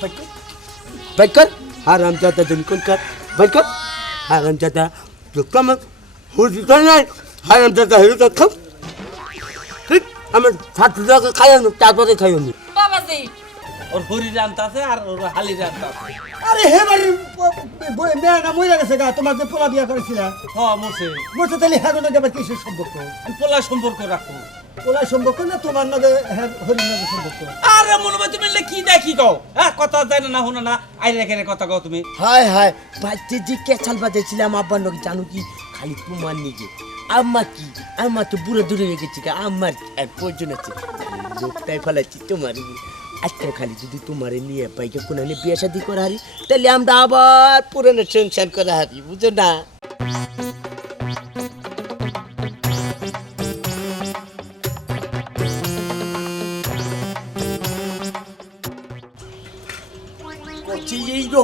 Byte কর byte কর হারাম জাদা দিন কোন কর বাইট কর হারাম জাদা যুক্ত আমার হুজুর নাই হারাম জাদা হেরো তো খাও ঠিক আমার ছাত্রটাকে খাই আনো তারপরে খাই আনো বাবাজি ওর হরি রান্তা আছে আর ওর হালি রান্তা আছে আরে হে বাড়ি মেয়েটা মরে গেছে গা তোমার যে পোলা বিয়া করেছিল হ মরছে মোটে তাহলে হ্যাঁ নগে আবার কিসের সম্পর্ক আমি পোলা সম্পর্ক রাখব সম্পর্ক না তোমার নগে হ্যাঁ হরিণ নগে সম্পর্ক? আরে মনে হয় তুমি কি দেখি কও। হ্যাঁ কথা যায় না না হনো কথা কও তুমি। হায় হায় বাচ্চা যে কেচাল বাজাইছিলাম আব্বার লোক জানো কি? খালি তোমার নিজে আম্মা কি? আম্মা তো বুড়ো দূরে হয়ে গেছি আমার এক প্রয়োজন আছে। লোকটাই ফেলাচ্ছি তোমার আজকে খালি যদি তোমারে নিয়ে পাইকে কোনালে বিয়ে শাদি করা হারি তাহলে আমরা আবার পুরনো সংসার করা হারি বুঝো না?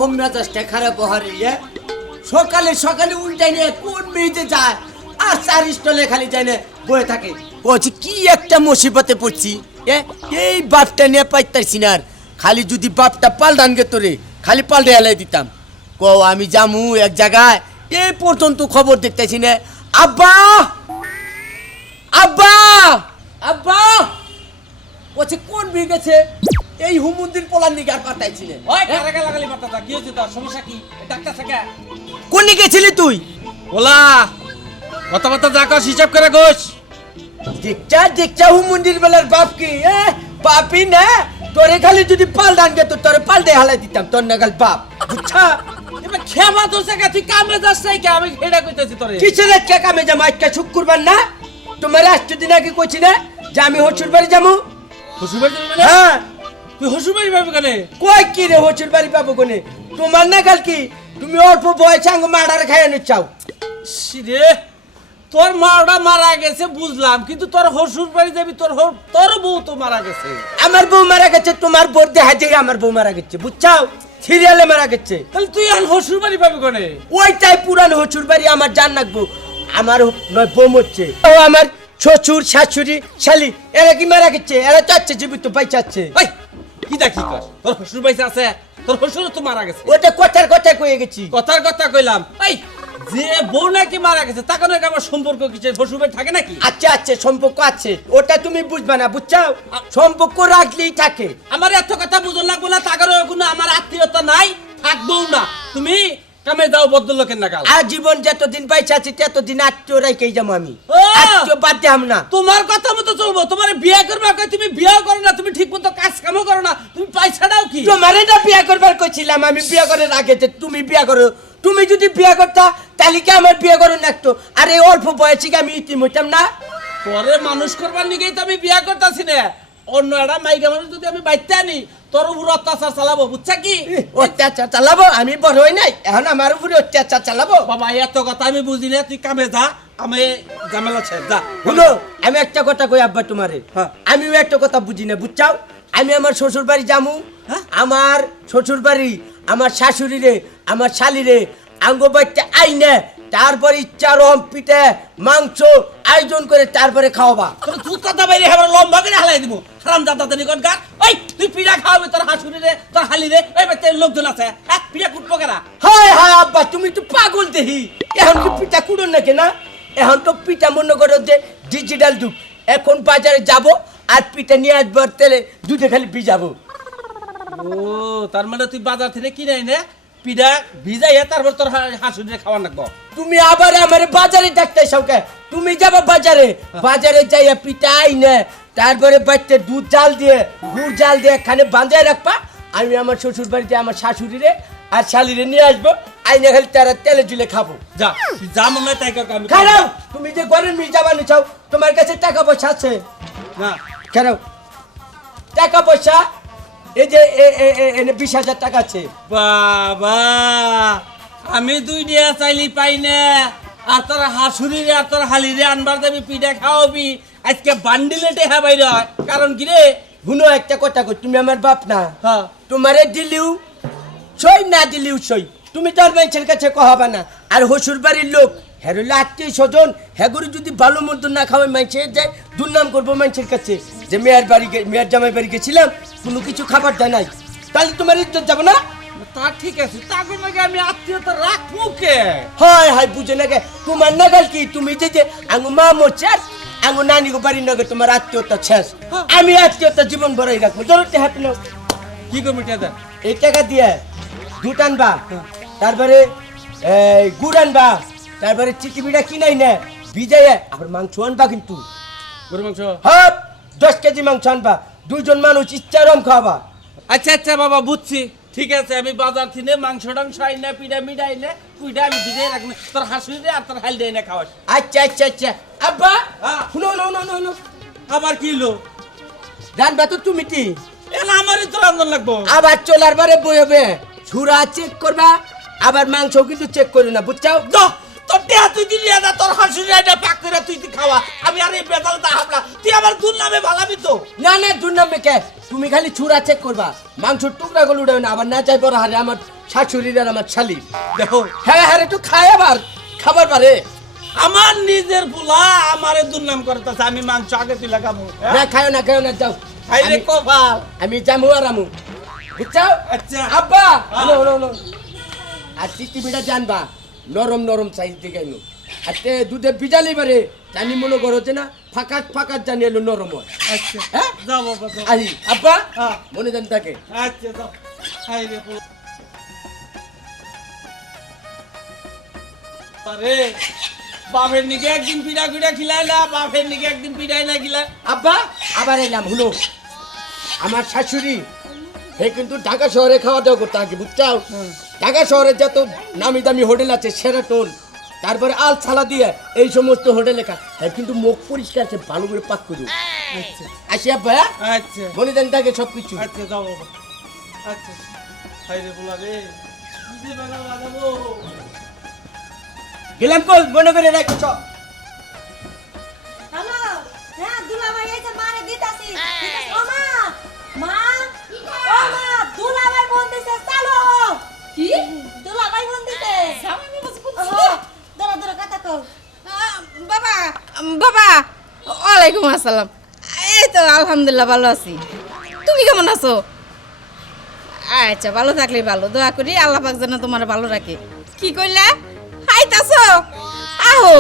রকম মেজাজটা খারাপ হারি সকালে সকালে উল্টাই নিয়ে কোন মেয়েতে যায়? আর চার স্টলে খালি যায় না বয়ে থাকে। বলছি কি একটা মুসিবতে পড়ছি? এ, এই বাপটা নিয়ে পাইতাছি না আর। খালি যদি বাপটা পাল্টান গে তোরে খালি পাল্টে হেলাই দিতাম। ক আমি জামু এক জায়গায়। এই পর্যন্ত খবর দেখতেছি না। আব্বা! আব্বা! আব্বা! বলছে কোন বিয়ে গেছে? এই হুমুন্দির পোলার নিগে আর ছিলে ওই কারা গালা গালি মারতা কি হয়েছে তোর? সমস্যা কি? ডাক্তার থেকে? কোন গেছিলি তুই? ওলা কথাবার্তা যা কস হিসাব করে গোস দেখছা দেখছা হুমুন্দির বেলার বাপ কি? এ বাপই না? তোরে খালি যদি পাল্টান গে তো তোরে পাল্টে হালাই দিতাম তোর নাগাল বাপ। বুঝছা? এবার খেবা তো জায়গা তুই কামে যাস নাই কে? আমি হেডা কইতেছি তোরে। কিসের কে কামে যাব? আজকে শুক্রবার না? তোমার আসতে দিন আগে কইছি না যে আমি হচুর বাড়ি যাব? হসুবাই যাবি মানে? হ্যাঁ। তুই হসুবাই পাবো কেন? কই কি রে হচুর বাড়ি পাবো কোনে? তোমার নাগাল কি তুমি অল্প বয়সে আঙ্গ মার্ডার খাইয়ানো চাও। রে তোর মাওটা মারা গেছে বুঝলাম কিন্তু তোর হসুর বাড়ি যাবি তোর তোর বউ তো মারা গেছে। আমার বউ মারা গেছে তোমার বোর দেখা যায় আমার বউ মারা গেছে বুঝছাও? সিরিয়ালে মারা গেছে। তাহলে তুই এখন হসুর বাড়ি পাবি কেনে? ওইটাই পুরানো হসুর বাড়ি আমার জান রাখব। আমার নয় বোম হচ্ছে ও আমার শ্বশুর শাশুড়ি শালি এরা কি মারা গেছে? এরা চাচ্ছে জীবিত পাই চাচ্ছে ওই কি দেখি কর তোর শ্বশুর বাইসে আছে তোর শ্বশুর তো মারা গেছে। ওটা কথার কথা কয়ে গেছি। কথার কথা কইলাম। এই যে বউ নাকি মারা গেছে তাকে নাকি আমার সম্পর্ক কিছু শ্বশুর ভাই থাকে নাকি? আচ্ছা আচ্ছা সম্পর্ক আছে। ওটা তুমি বুঝবা না বুঝছাও? সম্পর্ক রাখলেই থাকে। আমার এত কথা বুঝন লাগবো না তাকার কোনো আমার আত্মীয়তা নাই থাকব না। তুমি কামে যাও ভদ্রলোকের নাগাল। আর জীবন যতদিন পাইছে আছি ততদিন আত্মীয় রাইকেই যাব আমি! আত্মীয় বাদ দিলাম না তোমার কথা মতো চলবো তোমার বিয়ে করবে কই তুমি বিয়ে করো না তুমি ঠিক মতো কাজ কামও করো না তুমি পয়সা দাও কি? তোমারে না বিয়া করবার কইছিলাম আমি বিয়া করে আগে যে তুমি বিয়া করো। তুমি যদি বিয়া করতা তাহলে কি আমার বিয়া করো নাকতো আর এই অল্প বয়সে কি আমি হইতাম না? পরে মানুষ করবার নিগেই তো আমি বিয়ে করতেছি না। অন্য একটা মাইকা মানুষ যদি আমি বাইতে আনি তোর উপর অত্যাচার চালাবো বুঝছা কি? অত্যাচার চালাবো? আমি বড় হই নাই। এখন আমার উপরে অত্যাচার চালাবো? বাবা এত কথা আমি বুঝি না তুই কামে যা আমি ঝামেলা ছেড় যা। শুনো আমি একটা কথা কই আব্বা তোমারে। হ্যাঁ। আমিও একটা কথা বুঝি না বুঝছাও? আমি আমার শ্বশুর বাড়ি যামু। হ্যাঁ? আমার শ্বশুর বাড়ি আমার শাশুড়ি রে আমার শালি রে আঙ্গ বাড়িতে আইনে তারপর ইচ্ছা রম পিঠে মাংস আয়োজন করে তারপরে খাওয়াবা। তোর জুতাটা বাইরে হেবার লম্বা করে হালাই দিব। হারাম দাদা তেনি কোন গার ওই, তুই পিড়া খাওয়াবি, তোর হাসুরি রে, তোর হালি রে। ওই বাচ্চা লোকজন আছে। হ্যাঁ পিড়া কুটবো কেনা হায় হায়, আব্বা, তুমি তো পাগল দেহি। এখন কি পিঠা কুড়ো নাকি, না? এখন তো পিঠা মনে করো যে ডিজিটাল যুগ। এখন বাজারে যাব আর পিঠা নিয়ে আসব আর তেলে দুধে খালি ভিজাবো। ও, তার মানে তুই বাজার থেকে কিনে এনে পিড়া ভিজাইয়া তারপর তোর হাসুরি খাওয়ার লাগবো। তুমি আবার আমার বাজারে ডাকতে সৌকে তুমি যাব বাজারে? বাজারে যাইয়া পিঠা আইনে তারপরে বাচ্চা দুধ জাল দিয়ে, গুড় জাল দিয়ে এখানে বাঁধায় রাখবা। আমি আমার শ্বশুর বাড়িতে আমার শাশুড়িরে আর শালিরে নিয়ে আসব। আইনে খালি তারা তেলে জুলে খাব। যা যা মনে তাই কর আমি তুমি যে ঘরের মেয়ে যাবানি চাও, তোমার কাছে টাকা পয়সা আছে? না। কেন টাকা পয়সা, এই যে এনে বিশ হাজার টাকা আছে। বাবা! আমি দুই দিয়া চাইলি পাই না। আর তোর হাসুরি রে আর তোর হালি রে আনবার দেবি পিঠা খাওয়াবি। আজকে বান্ডিলে টেহা বাইর কারণ কি রে? শুনো একটা কথা কই তুমি আমার বাপ না? হ্যাঁ। তোমারে দিলিও সই না দিলিও সই তুমি তার মানুষের কাছে কহাবা না। আর হসুর বাড়ির লোক হেরলে আত্মীয় স্বজন হ্যাগুরি যদি ভালো মন্দ না খাওয়াই মানুষের যায় দুর্নাম করব মানুষের কাছে। যে মেয়ের বাড়ি মেয়ের জামাই বাড়ি গেছিলাম কোনো কিছু খাবার দেয় নাই। তাহলে তোমার ইজ্জত যাবে না? তা ঠিক আছে তারপর নাকি আমি আত্মীয়তা রাখব কে? হয় হয় বুঝে নাগে তোমার নাগাল কি? তুমি যে যে আঙ্গু আঙ্গু নানি গো বাড়ির নাগে তোমার আত্মীয়তা শেষ হ্যাঁ। আমি আত্মীয়তা জীবন ভরাই রাখব। ধরো হাতে নাও কি কমিটি দেন এই টাকা দিয়ে দুধ আনবা। তারপরে এই গুড় আনবা। তারপরে চিটিবিটা কিনাই না ভিজাইয়া আবার মাংস আনবা কিন্তু। গরু মাংস? হপ দশ কেজি মাংস আনবা। দুইজন মানুষ ইচ্ছারম খাওয়াবা। আচ্ছা আচ্ছা বাবা বুঝছি। ঠিক আছে আমি বাজার থেকে মাংস টাংস আইনা পিঠা মিঠা আইনা পুইটা আমি ভিজে রাখব তোর হাসুরি আর তোর হাল দেয় না খাওয়াস। আচ্ছা আচ্ছা আচ্ছা। আব্বা! হ্যাঁ। শুনো নো নো নো নো আবার কি লো রানবা তো তুমি কি এলা আমারই তো রান্ধন লাগবো। আবার চলার বারে বইবে ছুরা চেক করবা আবার মাংস কিন্তু চেক করে না বুঝছাও? তো তোর দেহা তুই দিলি না তোর হাসুরি এটা পাক করে তুই খাওয়া। আমি আর এই বেতাল দা হাবলা। তুই আমার দুর নামে ভালাবি তো। না না দুর্নামে কে? তুমি খালি ছুরা চেক করবা। মাংস টুকরা গুলো উঠাবে না আবার না চাই পর হারে আমার শাশুড়ির আর আমার শালি। দেখো। হ্যাঁ হ্যাঁ একটু খায় আবার। খাবার পারে আমার নিজের পোলা আমারে দুর্নাম করতেছে আমি মাংস আগে তুই লাগাবো না খায় না খায় না যাও। আমি- কপাল। আমি যামু আর আমু। বুঝছাও আচ্ছা। আব্বা! হ্যাঁ। নো নো নো আর চিটিবিটা জানবা। নরম নরম সাইজ দিকে নো আর তে দুধে বিজালি পারে জানি মনে করো যে না ফাঁকাত ফাঁকাত জানি এলো নরম হয়। আচ্ছা হ্যাঁ যাও বাবা যাও। আহি আব্বা। মনে জান থাকে। আচ্ছা যাও। হাই রে আরে বাপের নিকে একদিন না বাপের নিকে একদিন না আব্বা আবার এলাম হলো। আমার শাশুড়ি হে কিন্তু ঢাকা শহরে খাওয়া দাওয়া করতে আগে বুঝছাও? ঢাকা শহরে যত নামি দামি হোটেল আছে সেরাটন তারপরে আল ছালা দিয়ে এই সমস্ত হোটেলে খা হ্যাঁ কিন্তু মুখ পরিষ্কার আছে ভালো করে পাক করু আচ্ছা। আসি আব্বা হ্যাঁ? আচ্ছা। মনে দেন থাকে সব কিছু আচ্ছা যাও বাবা। আচ্ছা। রে কি বাজাবো গেলাম কল মনে করে রাখো হ্যালো হ্যাঁ দুলাভাই এই যে মারে দিতাছি। দিতাছি। ও মা ফোন দিছে চালো। কি? দুলাভাই ফোন দিছে জামাই বসে ফোন দরা দরা কথা কও। বাবা বাবা ওয়ালাইকুম আসসালাম। এই তো আলহামদুলিল্লাহ ভালো আছি। তুমি কেমন আছো? আচ্ছা ভালো থাকলে ভালো দোয়া করি আল্লাহ পাক যেন তোমার ভালো রাখে। কি কইলা? হাইতাছো আহো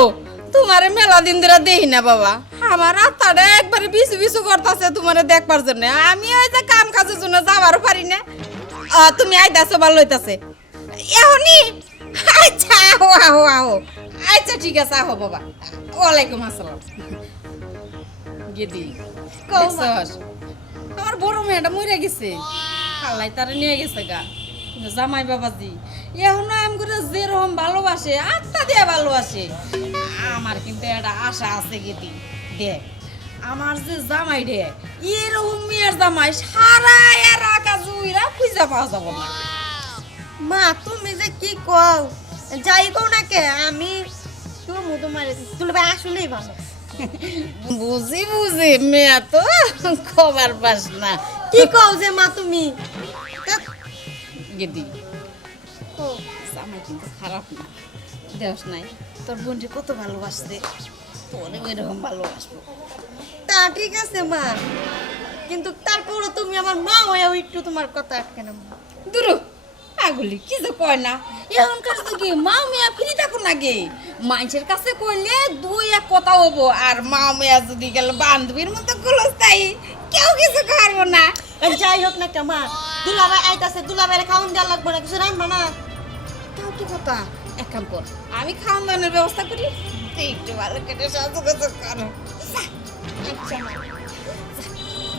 তোমারে মেলা দিন ধরে দেই না বাবা। আমার আত্মাটা একবারে বিছু বিছু করতেছে তোমারে দেখবার জন্য। আমি ওই যে কাম কাজের জন্য যাবারও পারি না। তুমি আইতাছো ভালো হইতাছে এহনি? আচ্ছা আহো আহো আহো। আচ্ছা ঠিক আছে আহো বাবা। ওয়ালাইকুম আসসালাম। গেদি দেখছস? আমার বড় মেয়েটা মরে গেছে। আল্লাহ তারা নিয়ে গেছে গা। জামাই বাবাজি এখনও আম করে যেরকম ভালোবাসে আত্মা দিয়ে ভালোবাসে। আমার কিন্তু একটা আশা আছে গেদি। দে আমার যে জামাই রে এরকম মেয়ের জামাই সারা এর খুঁজে পাওয়া যাব না। মা তুমি যে কি কও? যাই কও না কে আমি তোমার আসলেই ভালো। বুঝি বুঝি মেয়ে তো খবর পাস না। কি কও যে মা তুমি? গেদি কিন্তু খারাপ না। দেওস নাই তোর বোনটি কত তোরে ভালোবাসবো। তা ঠিক আছে মা কিন্তু তারপরও তুমি আমার মা হয়েও একটু তোমার কথা আটকে না দুরু আগুলি কি যে কয় না? এখনকার যুগে মা মেয়া ফিরি থাকো না গে। মানুষের কাছে কইলে দুই এক কথা হব আর মা মেয়া যদি গেল বান্ধবীর মতো গুলোস তাই কেউ কিছু খাব না। যাই হোক না কে মা দুলাভাই আইতাছে দুলাভাইরে খাওন দেওয়া লাগবে না কিছু রাখবা না তাও কি কথা? এক কাম কর আমি খাওয়ান দাওয়ানোর ব্যবস্থা করি তুই একটু ভালো করে। সাহায্য করতে করো আচ্ছা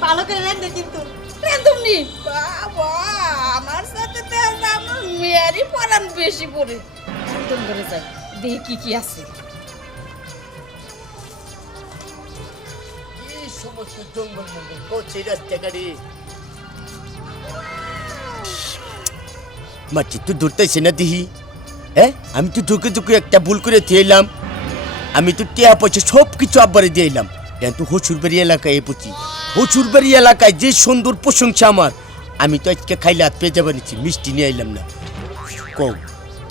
ভালো করে রাখবে কিন্তু। তুমি বাবা আমার সাথে তো আমার মেয়ারই পরান বেশি পড়ে তুমি করে যাই দেখি কি কি আছে। সমস্ত জঙ্গল মঙ্গল করছে রাস্তাঘাটে মাটি তো ধরতেছে না দিহি। হ্যাঁ আমি তো ঢুকে ঢুকে একটা ভুল করে দিয়েলাম আমি তো টিয়া পয়সা সব কিছু আব্বারে দিয়েলাম কিন্তু হচুরবাড়ি এলাকায় এ পড়ছি হচুরবাড়ি এলাকায় যে সুন্দর প্রশংসা আমার, আমি তো আজকে খাইলে হাত পেয়ে যাবার নিচ্ছি মিষ্টি নিয়ে আইলাম না। কও,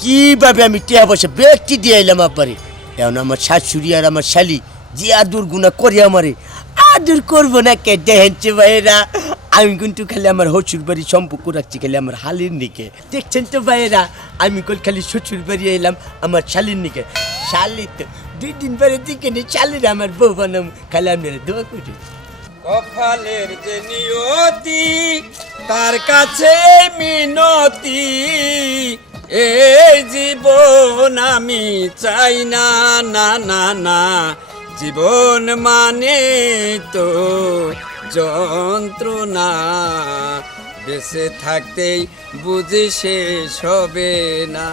কীভাবে আমি টিয়া পয়সা ব্যক্তি দিয়ে আইলাম আব্বারে? এখন আমার শাশুড়ি আর আমার শালি যে আদুর গুণা করে আমারে, আদুর করব না কে? দেখেনছে ভাইরা আমি কিন্তু খালি আমার হচুর বাড়ি সম্পর্ক রাখছি, খালি আমার হালির নিকে। দেখছেন তো ভাইয়েরা, আমি কল খালি শ্বশুর বাড়ি এলাম আমার শালির নিকে। শালি তো দুই দিন পরে দিকে নি শালির আমার বউ বানাম খালি আপনারা দোয়া করি কপালের যে নিয়তি, তার কাছে মিনতি। এই জীবন আমি চাই না না না না। জীবন মানে তো যন্ত্রণা। বেঁচে থাকতেই বুঝি শেষ হবে না।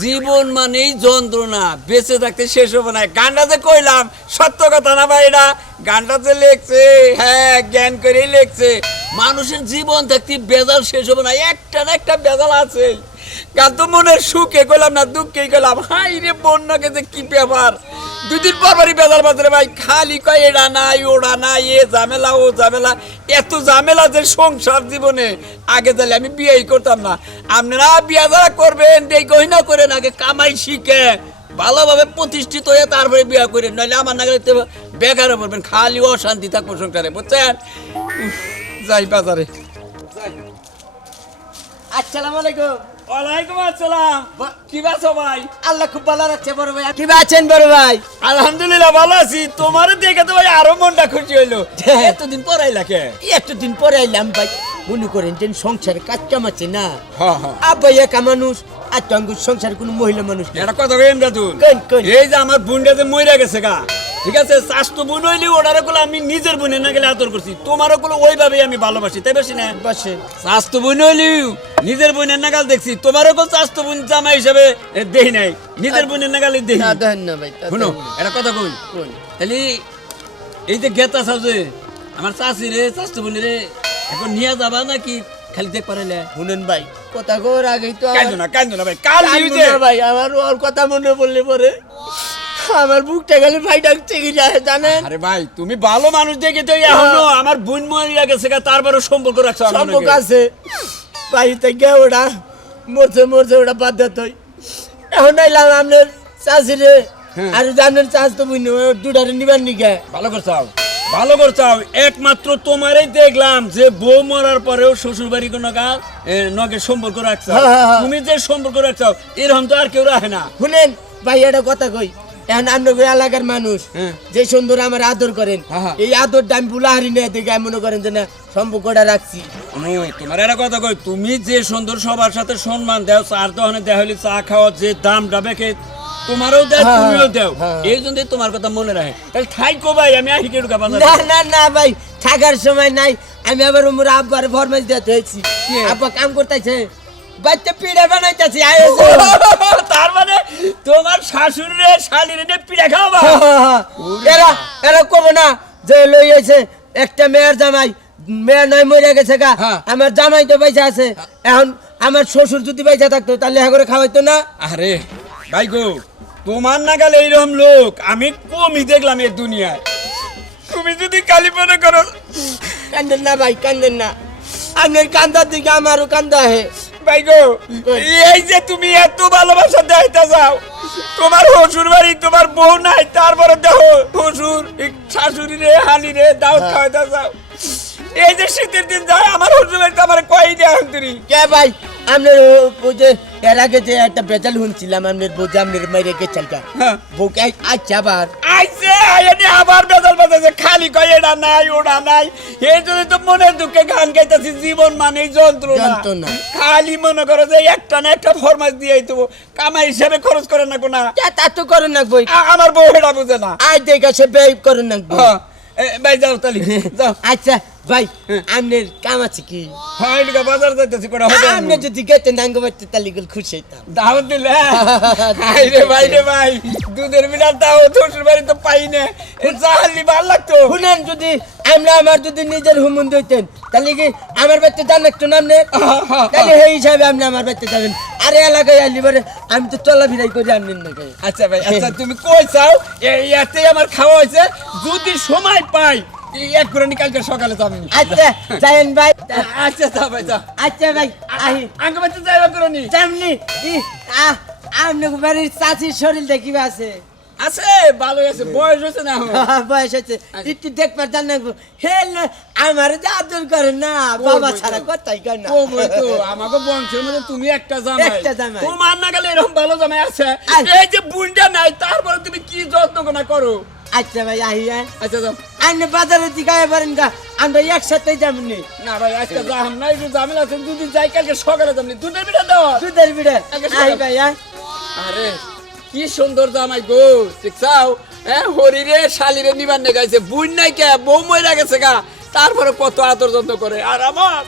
জীবন মানেই যন্ত্রণা, বেঁচে থাকতে শেষ হবে না। গানটা যে কইলাম, সত্য কথা না ভাই এটা গানটা যে লেখছে হ্যাঁ জ্ঞান করেই লেখছে। মানুষের জীবন থাকতে বেজাল শেষ হবে না। একটা না একটা বেজাল আছে। গান তো মনের সুখে কইলাম না দুঃখে কইলাম। হাই রে বন্যাকে যে কি ব্যাপার? দুদিন পর পরই বেজাল বাজারে ভাই, খালি কয় এটা নাই ওটা নাই, এ ঝামেলা, ও ঝামেলা, এত ঝামেলা যে সংসার জীবনে, আগে তাহলে আমি বিয়েই করতাম না। আপনারা বিয়া যারা করবেন, দেই কই না করেন, আগে কামাই শিখে, ভালোভাবে প্রতিষ্ঠিত হয়ে তারপরে বিয়া করেন। নইলে আমার নাগালে তো বেকারে পড়বেন, খালি অশান্তি থাকব সংসারে, বুঝছেন? যাই বাজারে। আসসালামু আলাইকুম। ওয়ালাইকুম আসসালাম। আল্লাহ খুব ভালো রাখছে বড় ভাই। কি আছেন বড় ভাই? আলহামদুলিল্লাহ ভালো আছি। তোমার দেখে তো ভাই আরও মনটা খুশি হইল। এতদিন পর আইলাকে এতদিন পরে আইলাম ভাই। মনে করেন যে সংসারে কাজ কামাচ্ছে না? আব্বাই একা মানুষ আর সংসারে কোনো মহিলা মানুষ এটা কথা দাদু। এই যে আমার বোনটা যে মইরা গেছে গা ঠিক আছে স্বাস্থ্য বোন হইলে ওটারে গুলো আমি নিজের বোনের না গেলে আদর করছি। তোমারও গুলো ওইভাবেই আমি ভালোবাসি তাই বেশি না? বসে স্বাস্থ্য বোন হইলেও নিজের বোনের নাগাল দেখছি তোমারও কোন স্বাস্থ্য বোন জামা হিসাবে দেই নাই। নিজের বোনের নাগালে দেই তা দেন না ভাই শুনো এটা কথা কই? কোন? তাহলে এই যে গেতা যে আমার চাষি রে স্বাস্থ্য বোন রে এখন নিয়ে যাবা নাকি খালি দেখ পারেলে শুনেন ভাই কথা কর আগেই তো কান্দো না কান্দো না ভাই কাল ভাই আমার ওর কথা মনে পড়লে পরে। আমার বুকটা গেলে ভাই ডাকছে কি যায় জানেন? আরে ভাই তুমি ভালো মানুষ দেখে তো এখনও আমার বোন মরিয়া গেছে গা, তারপরেও সম্পর্ক রাখছো সম্পর্ক। আছে। বাড়িতে গিয়ে ওটা মরছে মরছে ওটা বাদ দিত এখন আইলাম আপনার চাষিরে। হ্যাঁ। আর আপনার চাষ তো বুঝনি দুটারে নিবার নিকে ভালো করছাও ভালো করছাও একমাত্র তোমারই দেখলাম যে বউ মরার পরেও শ্বশুর বাড়ি কোনো এ, নগে সম্পর্ক রাখছো। হ্যাঁ, হ্যাঁ, হ্যাঁ। তুমি যে সম্পর্ক রাখছো এরকম তো আর কেউ রাখে না। শুনেন ভাই এটা কথা কই। এখন আপনার এলাকার মানুষ হ্যাঁ। যে সুন্দর আমার আদর করেন হ্যাঁ, হ্যাঁ। এই আদরটা আমি বুলাহারি নিয়ে দেখে আমি মনে করেন যে না সম্পর্কটা রাখছি। তোমার একটা কথা কই তুমি যে সুন্দর সবার সাথে সম্মান দাও চার দহনে দেওয়া হলে চা খাওয়া যে দামটা বেকে তোমারও দেও হ্যাঁ, তুমিও দেও। হ্যাঁ। এই জন্য তোমার কথা মনে রাখে। তাহলে ঠাই কো ভাই আমি আহি কেটুকা না না না ভাই থাকার সময় নাই। আমি আবার উমর আব্বার ফরমাইশ দিতে হয়েছি। আব্বা কাম করতেছে। বাচ্চা পিড়া বানাইতেছে তার মানে তোমার শাশুড়ি শালিরে পিড়া খাওয়া এরা এরা কব না যে লই আইছে একটা মেয়ের জামাই মেয়ে নয় মরে গেছে গা। হ্যাঁ। আমার জামাই তো পয়সা আছে। এখন আমার শ্বশুর যদি পয়সা থাকতো তাহলে হ্যাঁ করে খাওয়াইতো না? আরে ভাই গো তোমার নাগালে এইরকম লোক আমি কমই দেখলাম এই দুনিয়ায়। তুমি যদি কালি মনে করো কান্দেন না ভাই কান্দেন না। আপনার কান্দার দিকে আমারও কান্দা হে। ভাই গো এই যে তুমি এত ভালোবাসা দেখাইতে যাও তোমার হসুর বাড়ি তোমার বউ নাই তারপরে দেখো হসুর শাশুড়ি রে হালি রে দাও খাওয়াইতে যাও এই যে শীতের দিন যায় আমার হসুর বাড়িতে আমার দেয় তুমি কে ভাই? আপনার ও- ওই যে এর আগে যে একটা বেজাল শুনছিলাম আপনার বউ যে আপনার মাইরে গেছিল কা। বউকে আই- আচ্ছা আবার। আইছে আইনি আবার বেজাল খালি কয় এটা নাই ওটা নাই। এই জন্য তো মনে দুঃখে গান গাইতেছি জীবন মানে যন্ত্রণা। যন্ত্রণা। খালি মনে করো যে একটা না একটা ফরমাস দিয়ে তো কামাই হিসাবে খরচ করে না। কোনা তা তা তো করেন না বই আমার বউ এটা বুঝে না। আই দেখে সে বেব করেন না হ্যাঁ, ভাই যাও তালি যাও। আচ্ছা। ভাই হ্যাঁ। আপনার কাম আছে কি? হয় এদিকে বাজার যাইতেছি কোটা হবে আপনি যদি গেতেন আঙ্গ বাচ্চা তাহলে এগুলো খুশি হইতাম। দাওয়াত দিলে? হাই রে ভাই রে ভাই দুধের বিড়াল দাও শ্বশুর বাড়ি তো পাই না। এ জাহালি ভালো লাগতো। শুনেন যদি আমরা আমার যদি নিজের হুমুন দিতেন তাহলে কি আমার বাচ্চা জান একটু নাম নেই তাহলে সেই হিসাবে আপনি আমার বাচ্চা যাবেন। আরে এলাকায় আলি পরে আমি তো চলা চলাফেরাই করি আপনার না। আচ্ছা ভাই আচ্ছা তুমি কই চাও? এই আমার খাওয়া হয়েছে। যদি সময় পাই এক করে কালকে সকালে যাবেন আচ্ছা যাইন ভাই। আচ্ছা যাও ভাই যাও আচ্ছা ভাই আহি। বাচ্চা যাই করে নি। জামনি ই আ আপনি বাড়ির চাচির শরীর দেখিবা আছে। আছে ভালো আছে বয়স হয়েছে না বয়স হচ্ছে একটু দেখবার জান না হেল আমার যে আদর করে না বাবা ছাড়া কথাই না। তো। আমাকে বংশের মধ্যে তুমি একটা জামাই। একটা জামাই। তোমার না গেলে এরকম ভালো জামাই আছে? এই যে বুনটা নাই তারপরে তুমি কি যত্ন না করো? আচ্ছা ভাই আহি আচ্ছা যাও। আইনে বাজারে দিকে পারেন গা আমরা একসাথে যাবনি না ভাই আজকে যাহাম না একটু ঝামেলা আছে দুদিন যাই কালকে সকালে যাবনি দুধের পিঠা দাও দুধের বিড়ে আহি ভাই আরে কি সুন্দর জামাই গো দেখছাও হ্যাঁ হরিরে শালিরে নিবার নে গাইছে বুন নাই কে বউ মইরা গেছে গা। তারপরে কত আদর যত্ন করে। আর আমার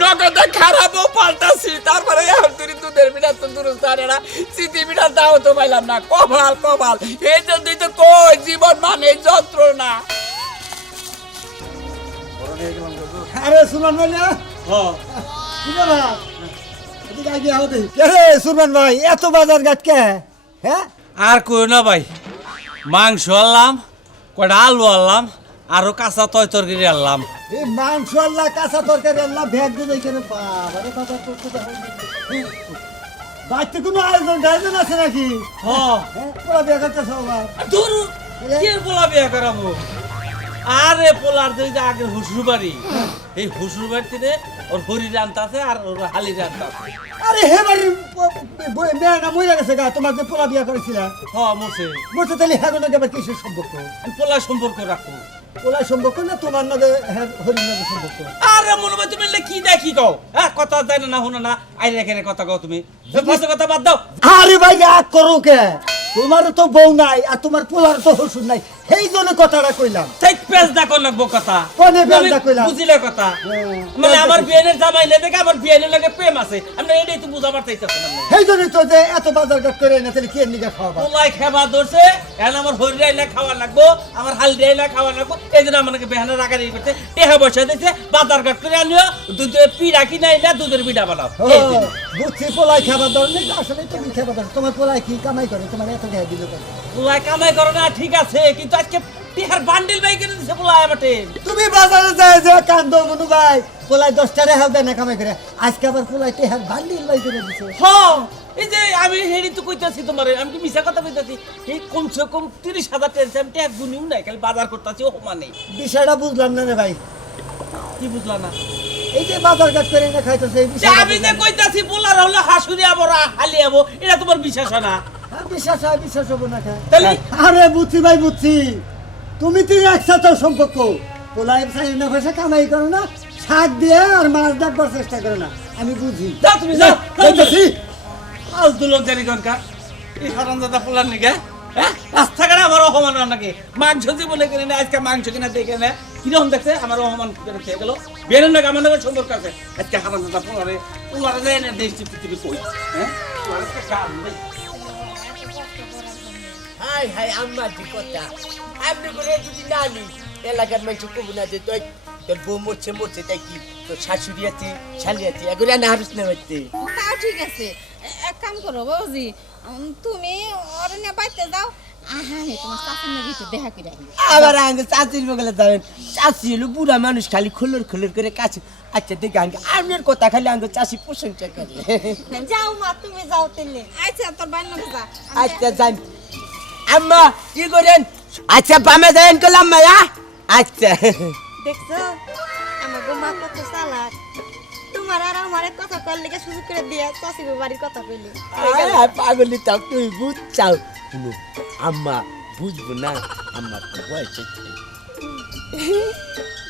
নগদে খারাপও পাল্টাছি। তারপরে এখন তুই দুধের পিঠা তো দুরস্তারে না চিতি পিঠা দাও তো পাইলাম না। কপাল কপাল। এই জন্যই তো কই জীবন মানে যন্ত্রণা। আরে সুরমান ভাই না। রে সুরমান ভাই এত বাজার ঘাট কে? হ্যাঁ? আর কই না ভাই মাংস আনলাম কয়টা আলু আনলাম আরও কাঁচা তয় তরকারি আনলাম। এই মাংস আল্লাহ কাঁচা তরকারি আল্লাহ ভেগ দিয়ে এখানে বাবা বাবা তো তো বাড়িতে কোনো আয়োজন টায়োজন আছে নাকি? হ্যাঁ। হ্যাঁ পুরো বিয়ে আবার। দূর কে পোলা বিয়া করাবো? আরে পোলার দুই যে আগের হুসুর বাড়ি এই হুসুর বাড়িতে ওর হরি রান্তা আছে আর ওর হালি রান্তা আছে। আরে হে বাড়ি মেয়ে না মরে গেছে গা তোমার যে পোলা বিয়া করেছিল। হ মুছে বলতে তাহলে হ্যাঁ নাকি আবার কিসের সম্পর্ক? পোলা সম্পর্ক রাখব। পোলা সম্পর্ক না তোমার হ্যাঁ হরিণ নাকি সম্পর্ক? আরে মনে হয় তুমি কি দেখি কও? হ্যাঁ কথা যায় না না শুনো না আই রেখে কথা কও তুমি। কথা বাদ দাও। আরে ভাই রাগ করো কে? তোমার তো বউ নাই আর তোমার পোলার তো হসুর নাই। সেই জন্য কথাটা কইলাম। সেই পেজ দেখো লাগবো কথা। কোনে পেজ তুমি দেখলাম? বুঝিলে কথা। হ্যাঁ, মানে আমার। বিয়েনের জামাইলে দেখে আমার বিয়েনের লাগে প্রেম আছে। আমরা এটাই তো বুঝাবার চাইতেছি না সেই জন্য তো যে এত বাজার ঘাট করে না তাহলে কে নিকে খাওয়াবা পোলাই খেবা ধরছে এখন আমার হরি আইলা খাওয়া লাগবো আমার হালদি আইলা খাওয়া লাগবো এই জন্য আমাকে বেহানা রাগারি করছে। টেহা বসে দিয়েছে বাজার ঘাট করে আনিও দুধের পিড়া কিনে আইলা দুধের পিঠা বানাও। বুঝছি পোলাই খাবার দর নেই আসলে তুমি খাবার দর তোমার পোলাই কি কামাই করে? তোমার এত দেয়া দিল কেন? পোলাই কামাই করো না ঠিক আছে কিন্তু আজকে টিহার বান্ডিল বাই কিনে দিছে পোলাই আমাকে তুমি বাজারে যায় যে কান্দ মনু ভাই পোলাই দশটা রেহাও দেয় না কামাই করে। আজকে আবার পোলাই টেহার বান্ডিল বাই করে দিছে। হ এই যে আমি হেরি তো কইতাছি তোমার আমি কি মিছা কথা কইতাছি? এই কমসে কম তিরিশ হাজার টেনছে আমি ট্যাগ গুনিও নাই খালি বাজার করতেছি ও মানে। বিষয়টা বুঝলাম না রে ভাই। কি বুঝলা না? এই যে বাজার ঘাট করে না খাইতেছে এই যে আমি যে বুঝলাম। কইতাছি বলার হলো হাসুরি আবার হালি আবো এটা তোমার বিশ্বাস হয় না? হ্যাঁ, বিশ্বাস হয় বিশ্বাস হব না আরে বুঝছি ভাই বুঝছি। তুমি তিন একসাথে সম্পর্ক। পোলাই চাই না পয়সা কামাই করো না শাক দিয়ে আর মাছ ডাকবার চেষ্টা করো না। আমি বুঝি। যাও তুমি যাও। আজ দুলন জানি কনকা এই হারাম দাদা পোলার নিকে হ্যাঁ? রাস্তাঘাটে আমার অপমান নাকি? মাংস জীবনে কিনে না আজকে মাংস কিনা দেখে না কীরকম দেখছে? আমার অপমান করে খেয়ে গেল। বেরেন নাকি আমার নাকি সম্পর্ক আছে? আজকে হারাম দাদা পোলারে পোলারে দেয় না দেশ পৃথিবী কই? হ্যাঁ? তো। হাই হাই আমার যে কথা আপনি করে যদি না নি এলাকার মানুষ কবু না যে তুই তোর বউ মরছে মরছে তাই কি তোর শাশুড়ি আছে শালি আছে এগুলো না হারিস না হচ্ছে তাও ঠিক আছে এক কাম করো উম, তুমি অরণ্য বাইতে যাও। আবার আঙ্গে চাচির বগলে যাবেন চাষি হলো বুড়া মানুষ খালি খুলর খুলর করে কাছে আচ্ছা দেখে আঙ্গে আপনার কথা খালি আঙ্গে চাষি প্রশংসা করে যাও মা তুমি যাও তেলে আচ্ছা তোর বান্না যা আচ্ছা যান আম্মা কি করেন? আচ্ছা বামে যাবেন করলাম মায়া আচ্ছা। দেখছ? আমার গো মা কত চালাক। তোমার আর আমার কথা কল লেগে সুযোগ করে দিয়ে চাষি বাড়ির কথা কইলি। পাগলি তাও তুমি বুঝছাও। শুনো, আম্মা বুঝব না আমার তো বয়স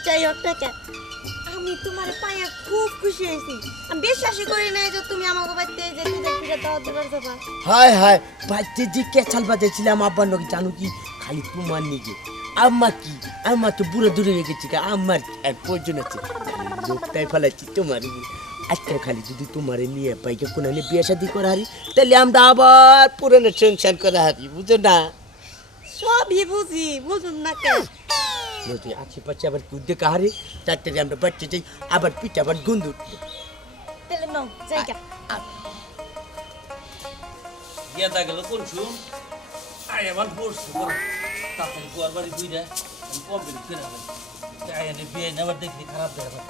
যাই হোক টাকা আমি তোমার পায়া খুব খুশি হয়েছি। আমি বিশ্বাসই করি নাই যে তুমি আমাকে বাড়িতে যে দুধের পিঠা দাওয়া দিবার যাবা হায় হায় বাচ্চা যে কেচাল বাজাইছিলাম আব্বার নাকি জানো কি? খালি তোমার নিকে আম্মা কি? আম্মা তো বুড়ো দূরে হয়ে গেছি গা, আমার এক প্রয়োজন আছে। লোকটাই ফেলাচ্ছি তোমার। আজকে খালি যদি তোমারে নিয়ে পাইকে কোনালে বিয়ে শাদি করা হারি তাহলে আমরা আবার পুরনো সংসার করা হারি বুঝো না? সবই বুঝি বুঝুন না কেন? নদী আশেপাশে আবার কুদ্দে কাহারে তাড়াতাড়ি আমরা বাচ্চা যাই আবার পিঠা আবার গন্ধ উঠবে। তাহলে নাও জায়গা গিয়া গেল কোন শুন আয় আমার পড়ছে তাড়াতাড়ি কুয়ার বাড়ি বুঝা আমি কমপ্লিট করে হবে তাই বিয়ে নেবার দেখি খারাপ দেখা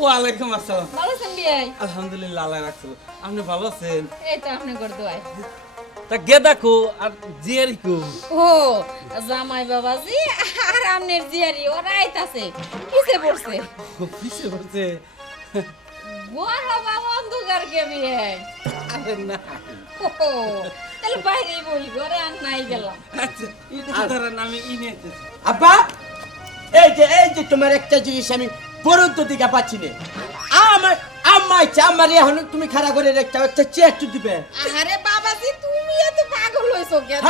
ওয়ালাইকুম আসসালাম ভালো আছেন বিয়াই আলহামদুলিল্লাহ আল্লাহ রাখছিল আপনি ভালো আছেন এই তো আপনি করে দোয়াই তা গেদা কো আর জিয়ারি কো? ও জামাই বাবাজি আর আমনের জিয়ারি ওরা আইতাছে কিসে পড়ছে? পিছে পড়ছে? বড় বাবা অন্ধকার কে বিয়ে? আরে না। ও, তাহলে বাইরে বই ঘরে আর নাই গেলাম। আচ্ছা এটা ধরেন আমি ইনে আব্বা এই যে এই যে তোমার একটা জিনিস আমি বরন্ত দিকে পাচ্ছি না। আমার আম্মা ইচ্ছা আমার এখন তুমি খারাপ করে একটা হচ্ছে চেয়ার তো দিবে। আরে বাবাজি তুমি এত পাগল হইছো কেন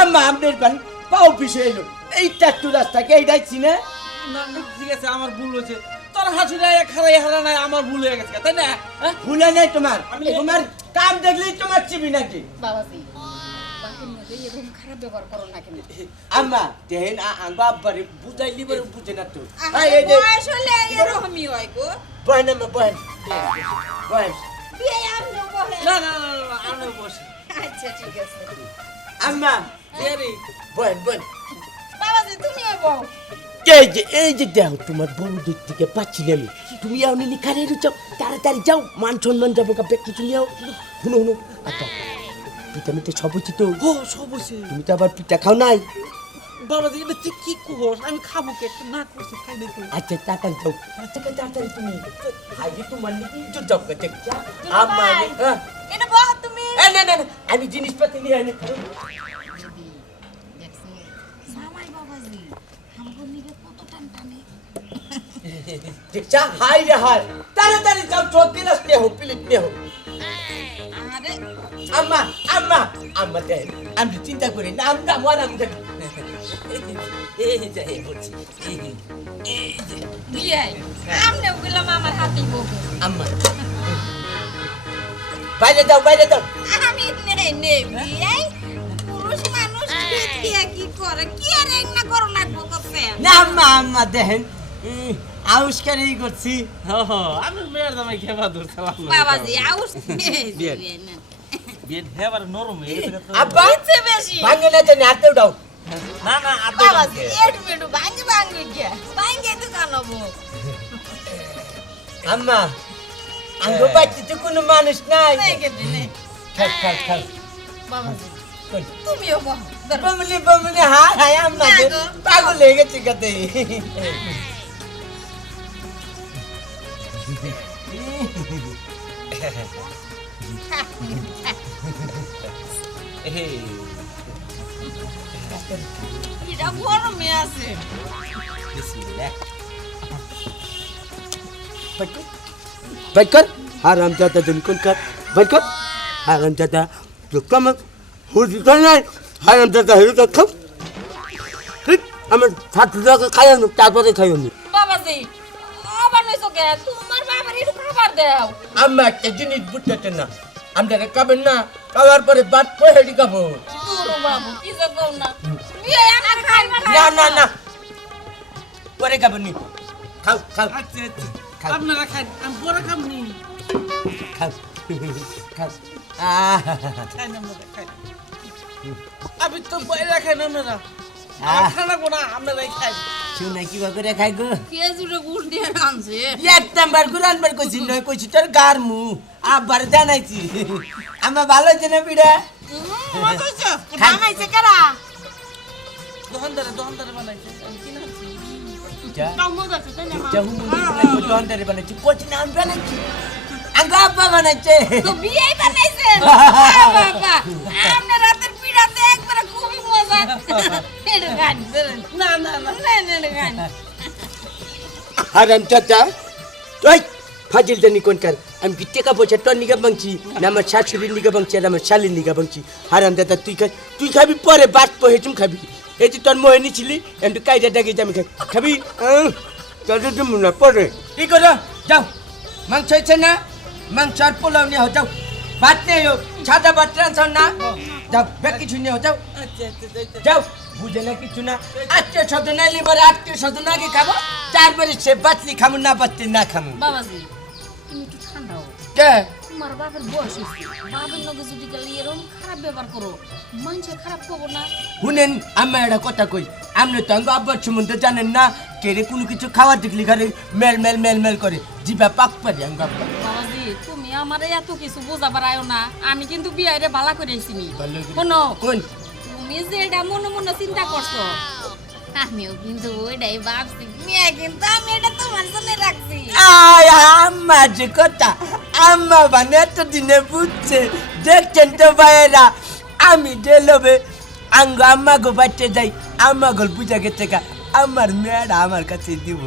আম্মা আমদের বান পাও পিছে এলো। এইটা একটু রাস্তাকে এইটাই চিনে না। ঠিক আছে আমার ভুল হয়েছে। তোর হাসিটা এক হারাই হারা নাই আমার ভুল হয়ে গেছে তাই না? হ্যাঁ? ভুলে নাই তোমার। আমি- তোমার কাম দেখলেই তোমার চিবি নাকি? বাবাজি আম্মা দেহেন আঙ্গা আব্বারে বুঝাইলি বলে বুঝে না তো আরে এই যে বয়স হলে এরকমই হয় গো বহেন আম্মা বহেন বহেন বিয়ে আমনে বলে না না না না, না আমি বসে আচ্ছা ঠিক আছে। আম্মা জিয়ারি বহেন বহেন বাবাজি তুমিও বল এই যে এই যে দেখো তোমার থেকে পাচ্ছি আমি। তুমি যাও তাড়াতাড়ি যাও মান সম্মান যাব কাপে কিছু নিয়ে শুনো শুনো আচ্ছা পিঠা মিঠে সব হচ্ছে তো। ও সব হয়েছে তুমি তো আবার পিঠা খাও নাই? বাবা এটা তুই কি কোস আমি খাব কে? না করছি খাই নাই আচ্ছা তাড়াতাড়ি যাও। আচ্ছা তাড়াতাড়ি তুমি। আগে তোমার নাকি ইজ্জত যাও কাছে আমার হ্যাঁ। এটা বল তুমি। এ, না না আমি জিনিসপাতি নিয়ে আনি। জামাই বাবাজি আমগো নিগে কত টান টানে দেখছা হাই রে হাই। তাড়াতাড়ি যাও চোখ দিন আসতে হোক প্লিজ নিয়ে হোক আম্মা আম্মা আম্মা দেখ আমি চিন্তা করি না আমি না আমার আমি দেখি এই যে এই বলছি আমনে গেলাম আমার হাতেই বকো আম্মা বাইরে যাও বাইরে যাও আমি নেই নেই বিয়ে পুরুষ মানুষ কি করে কি আর না করো না বকছে না আম্মা আম্মা দেখেন আউস্কারই করছি আমি মেয়ের দামে খেবা ধরছিলাম না। বাবাজি আউস বিয়ে। বিয়ে হেবার নরম হয়ে গেছে তো। আব্বা? ইচ্ছে বেশি। ভাঙে না জানি হাতে উঠাও। না না আদে বাবাজি এটু মেটু ভাঙ্গি ভাঙ্গি কে ভাঙ্গি তো কানবো আম্মা আঙ্গো বাচ্চাতে কোনো মানুষ নাই। বাবাজি কই? তুমিও বহ বমলি বমলি হাই হাই আম্মা পাগল। হয়ে গেছে কত এটা বড় মেয়ে আছে। বাইক কর হারাম দাদা দুনকুন কর। বাইক কর হারাম দাদা দুকাম। হুজি কর নাই হারাম দাদা হুজি কর খাও ঠিক আমার ছাত্র দাদা খাইও না তারপরে খাইও না। বাবা জি আবার নইছো গে তোমার বাবার একটু খাবার দাও। আমার একটা জিনিস বুঝতে না। আমরা খাবেন না খাওয়ার পরে বাদ পরে হেঁটে খাব তোর বাবু কি যে কও না? না না না পরে খাবেন নি খাও খাও। আচ্ছা আচ্ছা। আপনারা খান আমি বড় খামনি। খাও। খাও। আমি তো বাইরে খাই না আপনারা। খানা কোনা আপনারাই খাই শুনে কি করে খাই গো? খেজুরে গুড় দিয়ে আনছে এক নাম্বার করে আনবার কইছি নয় কইছি তোর গার মু আবার জানাইছি। আমার ভালো হয়েছে না পিড়া। বানাইছে কারা? দোকানদারে দোকানদারে বানাইছে। কিনে দোকানদারে বানাইছি। কোচি নাম বানাইছি আঙ্গা আব্বা বানাইছে। তো বিয়ে বানাইছে? বাবা আমরা রাতের পিড়াতে একবারে খুবই মজা না না না না না না হারাম চাচা ওই ফাজিল জানি কোন কার আমি কি টাকা পয়সা তোর নিগা বাংছি না আমার শাশুড়ির নিগা বাংছি আর আমার শালির নিগা বাংছি হারাম দাদা তুই খা তুই খাবি পরে বাট পহে চুম খাবি এই যে তোর মোহে নিছিলি এমনি কাইটা ডাকে আমি খাই খাবি তোর তো মনে পরে কি করো যাও মাংস হয়েছে না মাংস আর পোলাও নিয়ে যাও ভাত হোক সাদা ভাত ট্রান্সফার না যাও ব্যাগ কিছু নিয়ে যাও যাও বুঝে না কিছু না। আত্মীয় স্বজন আইলে পরে আত্মীয় স্বজন আগে খাব তারপরে সে বাতলি খামু না বাতলি না খামু। বাবাজি তুমি একটু ঠান্ডা হও কে? তোমার বাপের বয়স হয়েছে। বাপের লগে যদি গেলে এরকম খারাপ ব্যবহার করো মানুষের খারাপ না? শুনেন আমি একটা কথা কই আপনি তো আঙ্গ আব্বার সম্বন্ধে জানেন না কেড়ে কোনো কিছু খাওয়া দেখলি খালি মেল মেল মেল মেল করে জিবা পাক পারি আঙ্গ আব্বা। বাবাজি তুমি আমারে এত কিছু বোঝাবার আয়ো না আমি কিন্তু বিয়ারে করে ভালো করে। শোনো কোন? তুমি যে এটা মনে মনে চিন্তা করছ? আমিও কিন্তু ওইটাই ভাবছি। মেয়ে কিন্তু আমি এটা তোমার জন্য রাখছি। আয় আম্মা যে কথা। আম্মা মানে এতদিনে বুঝছে। দেখছেন তো ভাইয়েরা আমি ডেলবে আঙ্গ আম্মা গো বাচ্চা যাই আম্মা গল পূজা গেছে আমার মেয়েরা আমার কাছে দিব।